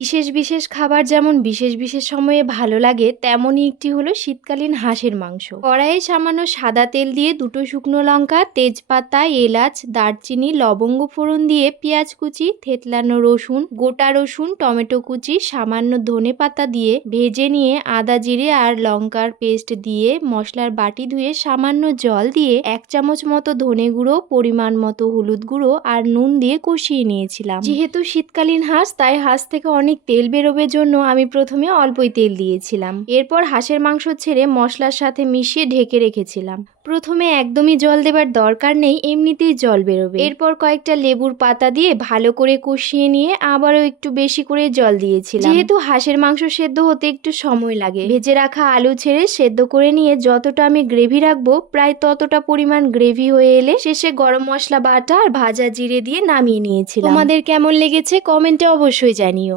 বিশেষ বিশেষ খাবার যেমন বিশেষ বিশেষ সময়ে ভালো লাগে, তেমনই একটি হলো শীতকালীন হাঁসের মাংস। কড়াইয়ে সামান্য সাদা তেল দিয়ে দুটো শুকনো লঙ্কা, তেজপাতা, এলাচ, দারচিনি, লবঙ্গ ফোড়ন দিয়ে পেঁয়াজ কুচি, থেতলানো রসুন, গোটা রসুন, টমেটো কুচি, সামান্য ধনেপাতা দিয়ে ভেজে নিয়ে আদা জিরে আর লঙ্কার পেস্ট দিয়ে মশলার বাটি ধুয়ে সামান্য জল দিয়ে 1 চামচ মতো ধনে গুঁড়ো, পরিমাণ মতো হলুদ গুঁড়ো আর নুন দিয়ে কষিয়ে নিয়েছিলাম। যেহেতু শীতকালীন হাঁস, তাই হাঁস থেকে অনেক তেল বেরোবে জন্য আমি প্রথমে অল্পই তেল দিয়েছিলাম। এরপর হাঁসের মাংস ছেড়ে মশলার সাথে মিশিয়ে ঢেকে রেখেছিলাম। প্রথমে একদমই জল দেবার দরকার নেই, এমনিতেই জল বেরোবে। এরপর কয়েকটা লেবুর পাতা দিয়ে ভালো করে কষিয়ে নিয়ে আবারও একটু বেশি করে জল দিয়েছিলাম। যেহেতু হাঁসের মাংস সেদ্ধ হতে একটু সময় লাগে, ভেজে রাখা আলু ছেড়ে সেদ্ধ করে নিয়ে যতটা আমি গ্রেভি রাখবো প্রায় ততটা পরিমাণ গ্রেভি হয়ে এলে শেষে গরম মশলা বাটা আর ভাজা জিরে দিয়ে নামিয়ে নিয়েছিলাম। তোমাদের কেমন লেগেছে কমেন্টে অবশ্যই জানিও।